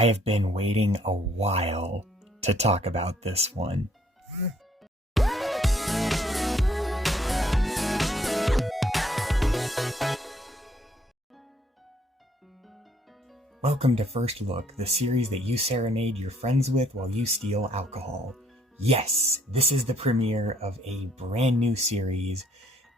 I have been waiting a while to talk about this one. Welcome to First Look, the series that you serenade your friends with while you steal alcohol. Yes, this is the premiere of a brand new series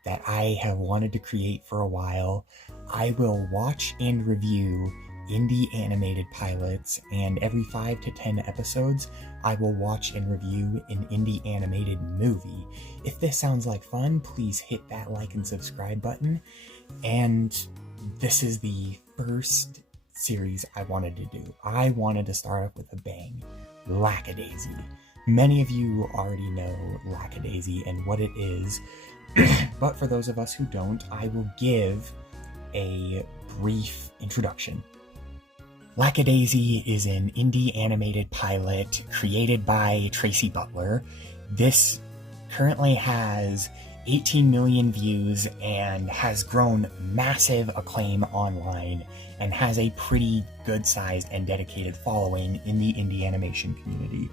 that I have wanted to create for a while. I will watch and review indie animated pilots, and every 5 to 10 episodes, I will watch and review an indie animated movie. If this sounds like fun, please hit that like and subscribe button. And this is the first series I wanted to do. I wanted to start off with a bang. Lackadaisy. Many of you already know Lackadaisy and what it is, but for those of us who don't, I will give a brief introduction. Lackadaisy is an indie animated pilot created by Tracy Butler. This currently has 18 million views and has grown massive acclaim online and has a pretty good-sized and dedicated following in the indie animation community.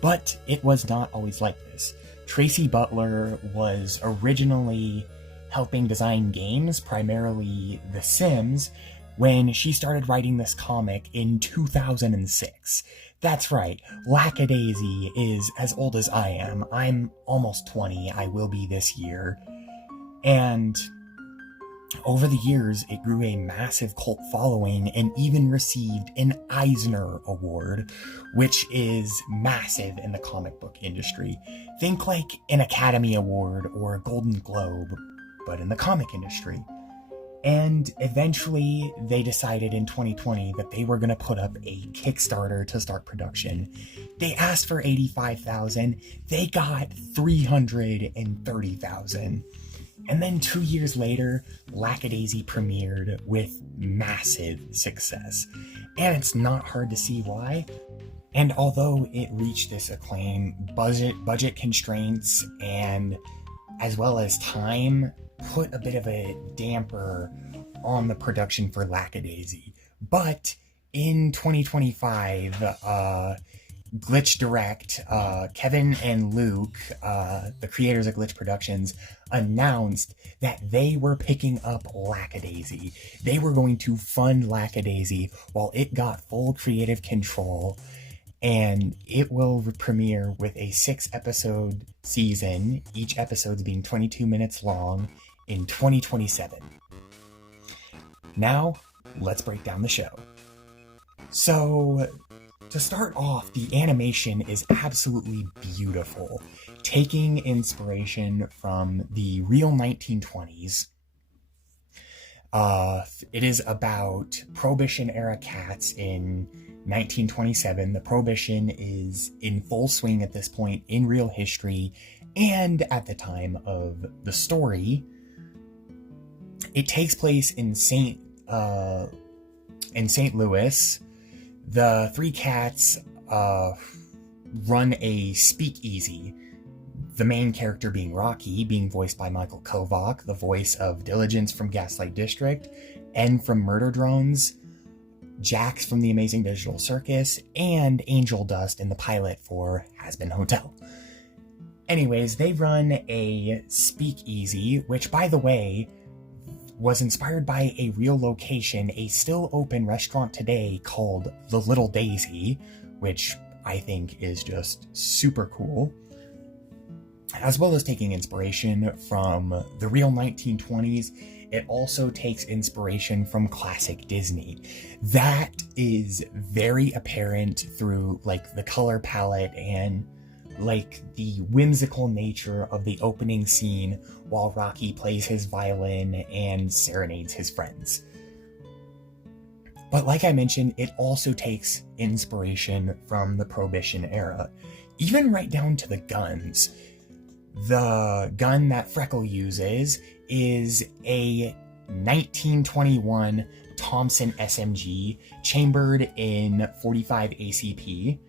But it was not always like this. Tracy Butler was originally helping design games, primarily The Sims, when she started writing this comic in 2006. That's right, Lackadaisy is as old as I am. I'm almost 20, I will be this year. And over the years, it grew a massive cult following and even received an Eisner Award, which is massive in the comic book industry. Think like an Academy Award or a Golden Globe, but in the comic industry. And eventually, they decided in 2020 that they were going to put up a Kickstarter to start production. They asked for $85,000. They got $330,000. And then 2 years later, Lackadaisy premiered with massive success. And it's not hard to see why. And although it reached this acclaim, budget constraints and as well as time put a bit of a damper on the production for Lackadaisy. But in 2025, Glitch Direct, Kevin and Luke, the creators of Glitch Productions, announced that they were picking up Lackadaisy. They were going to fund Lackadaisy while it got full creative control, and it will premiere with a 6-episode season, each episode being 22 minutes long, in 2027. Now, let's break down the show. So, to start off, the animation is absolutely beautiful, taking inspiration from the real 1920s. It is about Prohibition-era cats in 1927. The Prohibition is in full swing at this point in real history, and at the time of the story, it takes place in St. Louis. The three cats run a speakeasy, the main character being Rocky, being voiced by Michael Kovac, the voice of Diligence from Gaslight District, and from Murder Drones, Jax from The Amazing Digital Circus, and Angel Dust in the pilot for Hazbin Hotel. Anyways, they run a speakeasy, which, by the way, was inspired by a real location, a still open restaurant today called The Little Daisy, which I think is just super cool, as well as taking inspiration from the real 1920s. It also takes inspiration from classic Disney. That is very apparent through like the color palette and like the whimsical nature of the opening scene while Rocky plays his violin and serenades his friends. But like I mentioned, it also takes inspiration from the Prohibition era, even right down to the guns. The gun that Freckle uses is a 1921 Thompson SMG chambered in 45 ACP.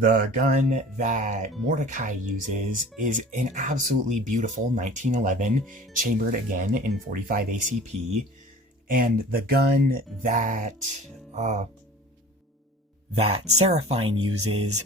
The gun that Mordecai uses is an absolutely beautiful 1911, chambered again in 45 ACP. And the gun that that Seraphine uses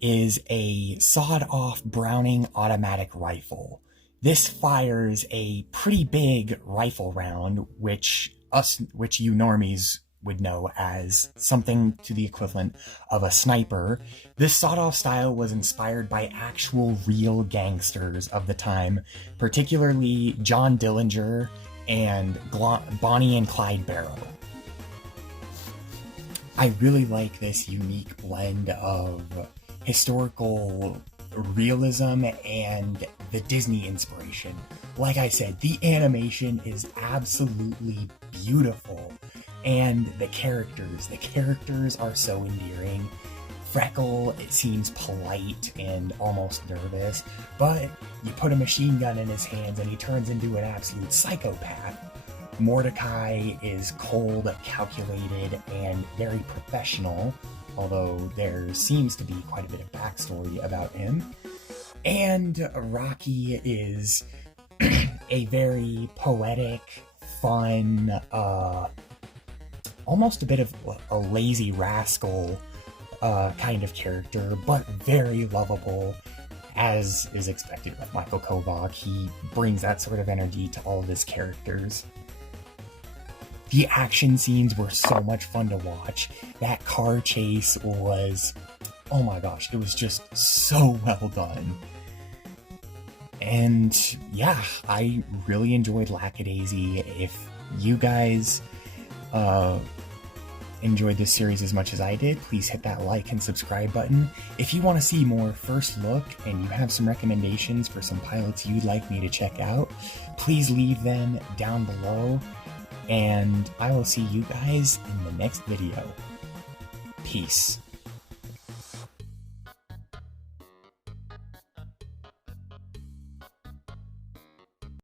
is a sawed-off Browning automatic rifle. This fires a pretty big rifle round, which you normies would know as something to the equivalent of a sniper. This sawed-off style was inspired by actual real gangsters of the time, particularly John Dillinger and Bonnie and Clyde Barrow. I really like this unique blend of historical realism and the Disney inspiration. Like I said, the animation is absolutely beautiful, and the characters are so endearing. Freckle, it seems polite and almost nervous, but you put a machine gun in his hands and he turns into an absolute psychopath. Mordecai is cold, calculated, and very professional, although there seems to be quite a bit of backstory about him. And Rocky is a very poetic, fun, almost a bit of a lazy rascal kind of character, but very lovable, as is expected with Michael Kovach. He brings that sort of energy to all of his characters. The action scenes were so much fun to watch. That car chase was, oh my gosh, it was just so well done. And yeah, I really enjoyed Lackadaisy. If you guys enjoyed this series as much as I did, please hit that like and subscribe button. If you want to see more First Look and you have some recommendations for some pilots you'd like me to check out, please leave them down below. And I will see you guys in the next video. Peace.